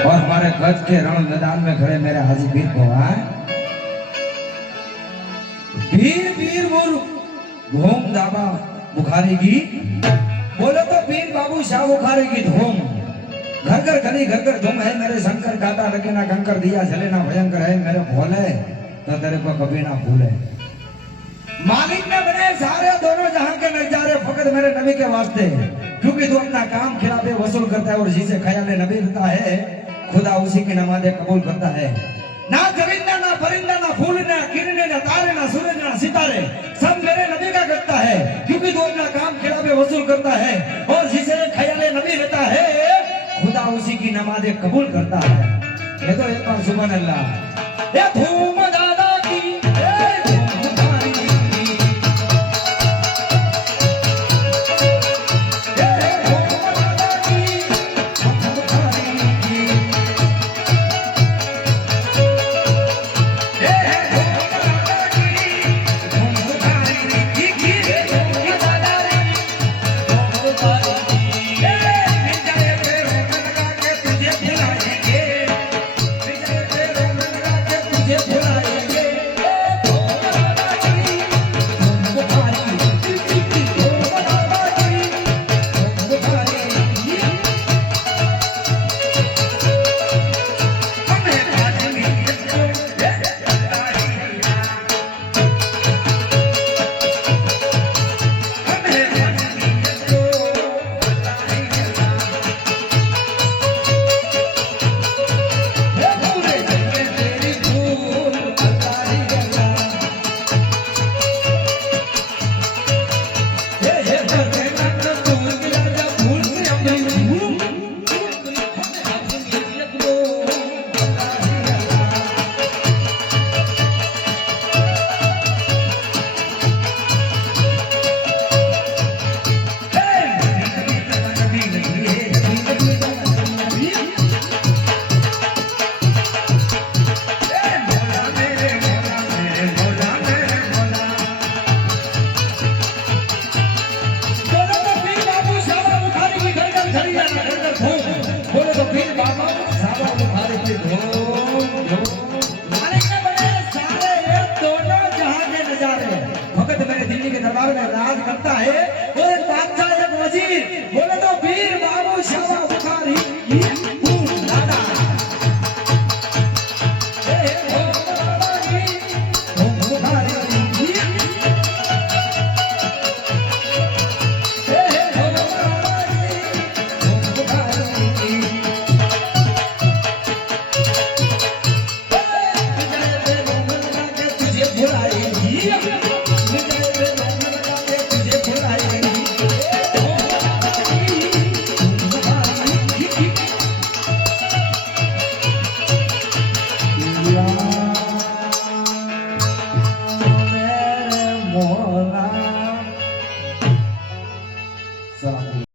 और हमारे गज के रण मैदान में खड़े मेरे हाजी पीर भगवान पीर पीर बोल घूम दाबा बुखारी की बोलो तो पीर बाबू शाह बुखारी की धूम घर घर गली घर घर धूम है मेरे शंकर गाता लगे ना कंकर दिया जले ना भयंकर है मेरे भोले तो तेरे को कभी ना भूले मालिक ने बने सारे दोनों जहां के नजारे फकत मेरे नबी के वास्ते क्योंकि तू अपना काम खिलाफे वसूल करता है और जिसे ख्याल नबी रहता है खुदा उसी की नमाज़ें कबूल करता है ना चरिंदा ना परिंदा ना फूल ना किरने ना तारे ना सूरज ना सितारे सब मेरे नबी का करता है क्योंकि तू अपना काम खिलाफे वसूल करता है और जिसे ख्याल नबी रहता है खुदा उसी की नमाज़ें कबूल करता है ये तो एक बार सुभान अल्लाह ये धूम